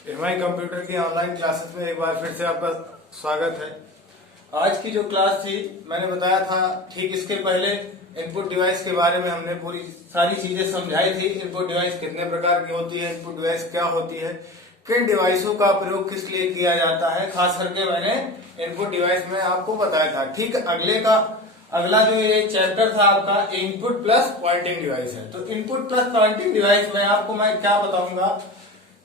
MI computer की online classes में एक बार फिर से आपका स्वागत है। आज की जो क्लास थी मैंने बताया था, ठीक इसके पहले इनपुट डिवाइस के बारे में हमने पूरी सारी चीजें समझाई थी। इनपुट डिवाइस कितने प्रकार की होती है, इनपुट डिवाइस क्या होती है, किन डिवाइसों का प्रयोग किस लिए किया जाता है, खास करके मैंने इनपुट डिवाइस में आपको बताया था। ठीक अगला जो ये चैप्टर था आपका इनपुट प्लस पॉइंटिंग डिवाइस है। तो इनपुट प्लस पॉइंटिंग डिवाइस में आपको मैं क्या बताऊंगा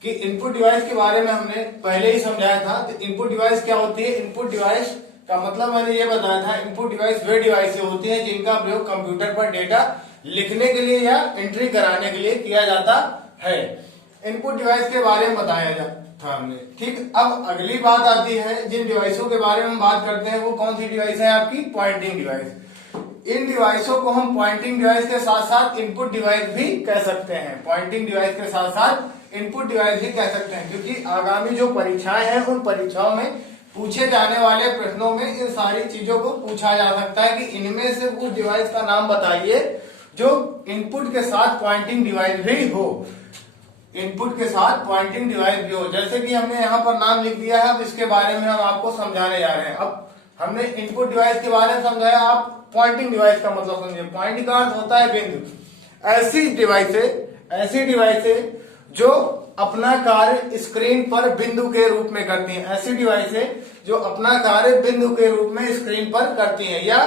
कि इनपुट डिवाइस के बारे में हमने पहले ही समझाया था। तो इनपुट डिवाइस क्या होती है, इनपुट डिवाइस का मतलब मैंने ये बताया था, इनपुट डिवाइस वे डिवाइसें होती हैं जिनका प्रयोग कंप्यूटर पर डेटा लिखने के लिए या एंट्री कराने के लिए किया जाता है। इनपुट डिवाइस के बारे में बताया था हमने। ठीक, अब अगली बात आती है जिन डिवाइसों के बारे में हम बात करते हैं वो कौन सी डिवाइस है, आपकी पॉइंटिंग डिवाइस। इन डिवाइसों को हम पॉइंटिंग डिवाइस के साथ साथ इनपुट डिवाइस भी कह सकते हैं। पॉइंटिंग डिवाइस के साथ साथ इनपुट डिवाइस भी कह सकते हैं, क्योंकि आगामी जो परीक्षाएं हैं उन परीक्षाओं में पूछे जाने वाले प्रश्नों में इन सारी चीजों को पूछा जा सकता है कि इनमें से उस डिवाइस का नाम बताइए जो इनपुट के साथ पॉइंटिंग डिवाइस भी हो। इनपुट के साथ पॉइंटिंग डिवाइस भी हो, जैसे कि हमने यहाँ पर नाम लिख दिया है। अब इसके बारे में हम आपको समझाने जा रहे हैं। अब हमने इनपुट डिवाइस के बारे में समझाया, आप पॉइंटिंग डिवाइस का मतलब समझिए। पॉइंट का अर्थ होता है बिंदु। ऐसी डिवाइसें जो अपना कार्य स्क्रीन पर बिंदु के रूप में करती हैं। ऐसी डिवाइसें जो अपना कार्य बिंदु के रूप में स्क्रीन पर करती हैं, या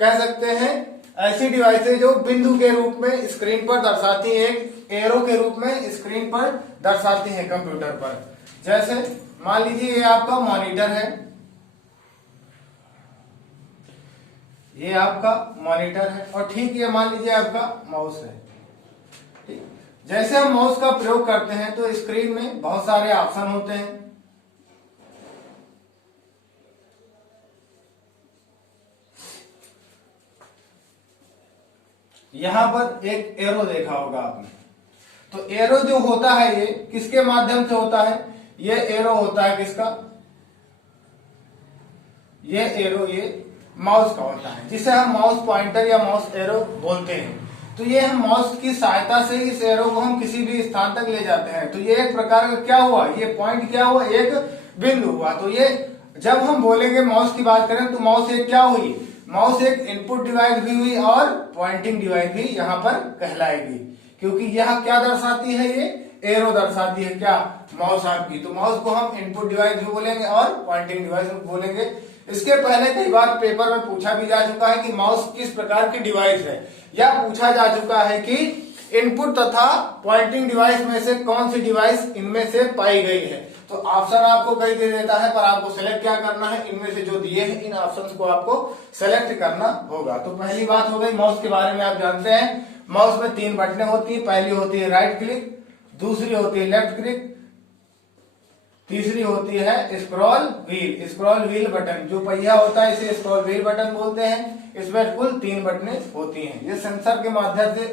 कह सकते हैं ऐसी डिवाइसें जो बिंदु के रूप में स्क्रीन पर दर्शाती हैं, एक एरो के रूप में स्क्रीन पर दर्शाती हैं कंप्यूटर पर। जैसे मान लीजिए ये आपका मॉनिटर है, ये आपका मॉनिटर है, और ठीक ये मान लीजिए आपका माउस है। ठीक, जैसे हम माउस का प्रयोग करते हैं तो स्क्रीन में बहुत सारे ऑप्शन होते हैं। यहां पर एक एरो देखा होगा आपने। तो एरो जो होता है ये किसके माध्यम से होता है, ये एरो होता है किसका, ये एरो ये माउस का होता है, जिसे हम माउस पॉइंटर या माउस एरो बोलते हैं। तो ये हम माउस की सहायता से इस एरो को हम किसी भी स्थान तक ले जाते हैं। तो ये एक प्रकार का क्या हुआ, ये पॉइंट क्या हुआ, एक बिंदु हुआ। तो ये जब हम बोलेंगे माउस की बात करें तो माउस एक क्या हुई, माउस एक इनपुट डिवाइस भी हुई और पॉइंटिंग डिवाइस भी यहाँ पर कहलाएगी, क्योंकि यह क्या दर्शाती है, ये एरो दर्शाती है क्या, माउस आपकी। तो माउस को हम इनपुट डिवाइस भी बोलेंगे और पॉइंटिंग डिवाइस भी बोलेंगे। इसके पहले कई बार पेपर में पूछा भी जा चुका है कि माउस किस प्रकार की डिवाइस है, या पूछा जा चुका है कि इनपुट तथा पॉइंटिंग डिवाइस में से कौन सी डिवाइस इनमें से पाई गई है। तो ऑप्शन आपको कई दे देता है, पर आपको सेलेक्ट क्या करना है, इनमें से जो दिए हैं इन ऑप्शंस को आपको सेलेक्ट करना होगा। तो पहली बात हो गई माउस के बारे में। आप जानते हैं माउस में 3 बटनें होती है। पहली होती है राइट क्लिक, दूसरी होती है लेफ्ट क्लिक, तीसरी होती है scroll wheel. Scroll wheel button जो पहिया होता है इसे स्क्रॉल व्हील बटन बोलते हैं। इसमें कुल 3 बटनें होती हैं। ये सेंसर के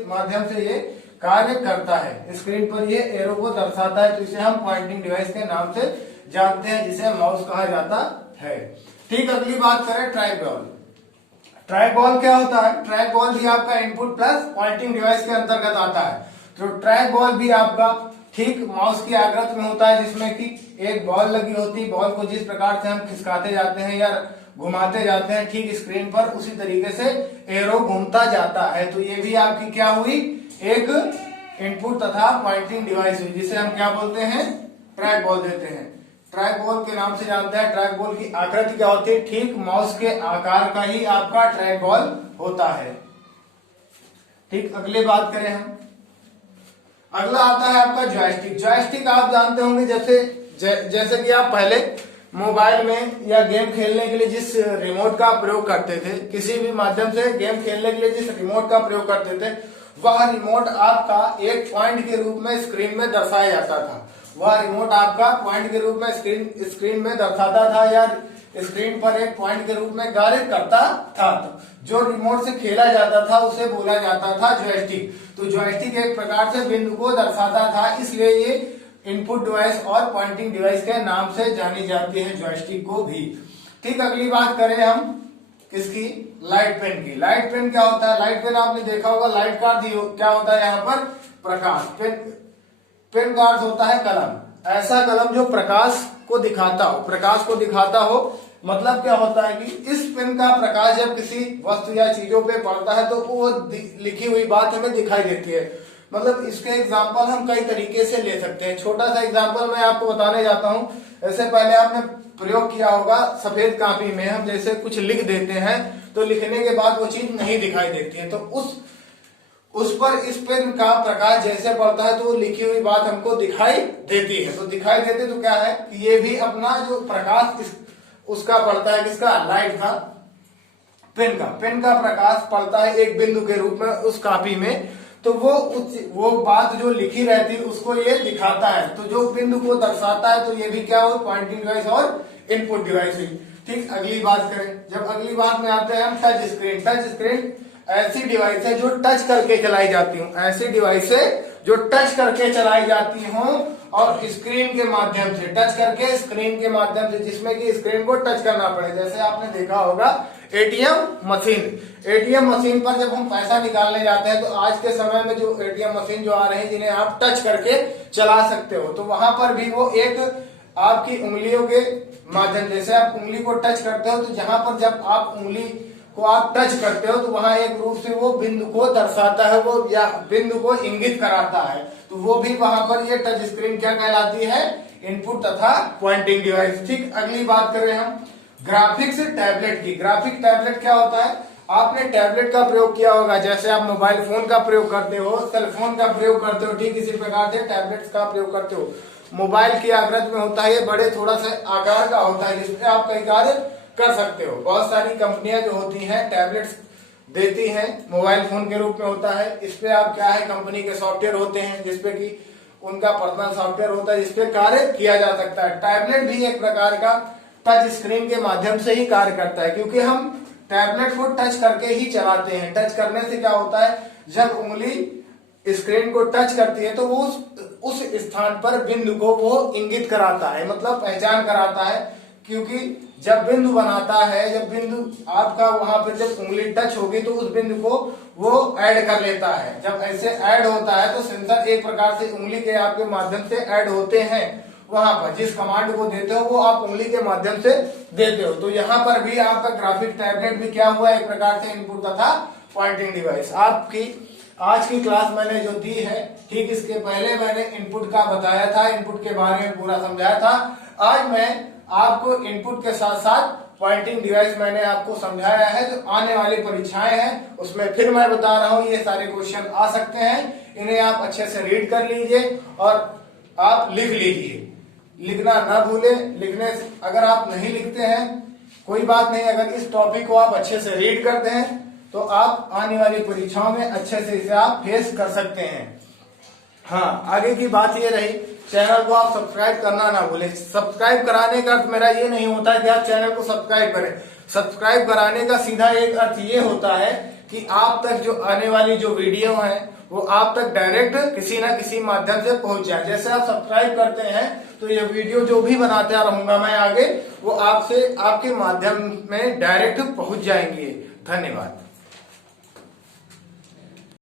माध्यम से ये कार्य करता है। स्क्रीन पर ये एरो को दर्शाता है, तो इसे हम पॉइंटिंग डिवाइस के नाम से जानते हैं, जिसे माउस कहा जाता है। ठीक, अगली बात करें ट्रैक बॉल। ट्रैक बॉल क्या होता है, ट्रैक बॉल भी आपका इनपुट प्लस पॉइंटिंग डिवाइस के अंतर्गत आता है। तो ट्रैक बॉल भी आपका ठीक माउस की आकृति में होता है, जिसमें कि एक बॉल लगी होती है। बॉल को जिस प्रकार से हम खिसकाते जाते हैं या घुमाते जाते हैं, ठीक स्क्रीन पर उसी तरीके से एरो घूमता जाता है। तो ये भी आपकी क्या हुई, एक इनपुट तथा पॉइंटिंग डिवाइस हुई, जिसे हम क्या बोलते हैं, ट्रैक बॉल देते हैं। ट्रैक बॉल के नाम से जानते हैं। ट्रैक बॉल की आकृति क्या होती है, ठीक माउस के आकार का ही आपका ट्रैक बॉल होता है। ठीक, अगली बात करें हम, अगला आता है आपका जॉयस्टिक। जॉयस्टिक आप जानते होंगे, जैसे कि आप पहले मोबाइल में या गेम खेलने के लिए जिस रिमोट का प्रयोग करते थे, किसी भी माध्यम से गेम खेलने के लिए जिस रिमोट का प्रयोग करते थे, वह रिमोट आपका एक पॉइंट के रूप में स्क्रीन में दर्शाया जाता था। वह रिमोट आपका पॉइंट के रूप में स्क्रीन में दर्शाता था, या स्क्रीन पर एक पॉइंट के रूप में कार्य करता था। जो रिमोट से खेला जाता था उसे बोला जाता था जॉयस्टिक। तो जॉयस्टिक एक प्रकार से बिंदु को दर्शाता था, इसलिए ये इनपुट डिवाइस और पॉइंटिंग डिवाइस के नाम से जानी जाती है जॉयस्टिक को भी। ठीक, अगली बात करें हम किसकी, लाइट पेन की। लाइट पेन क्या होता है, लाइट पेन आपने देखा होगा, लाइट का क्या होता है यहाँ पर, प्रकाश। पेन का अर्थ होता है कलम। ऐसा कलम जो प्रकाश को दिखाता हो, मतलब क्या होता है कि इस पेन का प्रकाश जब किसी वस्तु या चीजों पे पड़ता है तो वो लिखी हुई बात हमें दिखाई देती है। मतलब इसके एग्जाम्पल हम कई तरीके से ले सकते हैं। छोटा सा एग्जाम्पल मैं आपको बताने जाता हूँ। ऐसे पहले आपने प्रयोग किया होगा, सफेद कापी में हम जैसे कुछ लिख देते हैं तो लिखने के बाद वो चीज नहीं दिखाई देती है, तो उस पर इस पेन का प्रकाश जैसे पड़ता है तो वो लिखी हुई बात हमको दिखाई देती है। तो दिखाई देते तो क्या है कि ये भी अपना जो प्रकाश उसका पड़ता है, किसका, लाइट का, पेन का प्रकाश पड़ता है एक बिंदु के रूप में उस कापी में, तो वो बात जो लिखी रहती है उसको ये दिखाता है। तो जो बिंदु को दर्शाता है तो ये भी क्या हो, पॉइंटिंग डिवाइस और इनपुट डिवाइस हुई। ठीक, अगली बात करें, जब अगली बात में आते हैं हम टच स्क्रीन ऐसी डिवाइस है जो टच करके चलाई जाती हूँ, ऐसी डिवाइस है जो टच करके चलाई जाती हूँ और स्क्रीन के माध्यम से, टच करके स्क्रीन के माध्यम से, जिसमें कि स्क्रीन को टच करना पड़े। जैसे आपने देखा होगा एटीएम मशीन पर जब हम पैसा निकालने जाते हैं तो आज के समय में जो एटीएम मशीन जो आ रहे हैं जिन्हें आप टच करके चला सकते हो, तो वहां पर भी वो एक आपकी उंगलियों के माध्यम, जैसे आप उंगली को टच करते हो तो जहां पर जब आप उंगली को आप टच करते हो तो वहां एक रूप से वो बिंदु को दर्शाता है, वो या बिंदु को इंगित कराता है। तो वो भी वहां पर ये टच स्क्रीन क्या कहलाती है, इनपुट तथा पॉइंटिंग डिवाइस। ठीक, अगली बात करें हम ग्राफिक्स टैबलेट की। ग्राफिक टैबलेट क्या होता है, आपने टैबलेट का प्रयोग किया होगा, जैसे आप मोबाइल फोन का प्रयोग करते हो, सेल फोन का प्रयोग करते हो, ठीक इसी प्रकार से टैबलेट्स का प्रयोग करते हो। मोबाइल की आकृति में होता है, ये बड़े थोड़ा सा आकार का होता है जिसपे आप कई कार्य कर सकते हो। बहुत सारी कंपनियां जो होती हैं टैबलेट्स देती हैं, मोबाइल फोन के रूप में होता है। इस पे आप क्या है, कंपनी के सॉफ्टवेयर होते हैं जिसपे कि उनका पर्सनल सॉफ्टवेयर होता है जिसपे कार्य किया जा सकता है। टैबलेट भी एक प्रकार का टच स्क्रीन के माध्यम से ही कार्य करता है, क्योंकि हम टैबलेट को टच करके ही चलाते हैं। टच करने से क्या होता है, जब उंगली स्क्रीन को टच करती है तो वो उस स्थान पर बिंदु को वो इंगित कराता है, मतलब पहचान कराता है। क्योंकि जब बिंदु बनाता है, जब बिंदु आपका वहां पर जब उंगली टच होगी तो उस बिंदु को वो ऐड कर लेता है। जब ऐसे ऐड होता है तो सेंसर एक प्रकार से उंगली के आपके माध्यम से ऐड होते हैं। वहां पर जिस कमांड को देते हो वो आप उंगली के माध्यम से देते हो। तो यहाँ पर भी आपका ग्राफिक टैबलेट भी क्या हुआ, एक प्रकार से इनपुट तथा पॉइंटिंग डिवाइस। आपकी आज की क्लास मैंने जो दी है, ठीक इसके पहले मैंने इनपुट का बताया था, इनपुट के बारे में पूरा समझाया था। आज मैं आपको इनपुट के साथ साथ पॉइंटिंग डिवाइस मैंने आपको समझाया है। जो आने वाली परीक्षाएं हैं उसमें फिर मैं बता रहा हूँ ये सारे क्वेश्चन आ सकते हैं, इन्हें आप अच्छे से रीड कर लीजिए और आप लिख लीजिए। लिखना ना भूले, लिखने से अगर आप नहीं लिखते हैं कोई बात नहीं, अगर इस टॉपिक को आप अच्छे से रीड करते हैं तो आप आने वाली परीक्षाओं में अच्छे से इसे आप फेस कर सकते हैं। हाँ, आगे की बात ये रही, चैनल को आप सब्सक्राइब करना ना भूलें। सब्सक्राइब कराने का अर्थ मेरा ये नहीं होता है कि आप चैनल को सब्सक्राइब करें। सब्सक्राइब कराने का सीधा एक अर्थ ये होता है कि आप तक जो आने वाली जो वीडियो है वो आप तक डायरेक्ट किसी ना किसी माध्यम से पहुंच जाए। जैसे आप सब्सक्राइब करते हैं तो ये वीडियो जो भी बनाते रहूंगा मैं आगे, वो आपसे आपके माध्यम में डायरेक्ट पहुंच जाएंगे। धन्यवाद।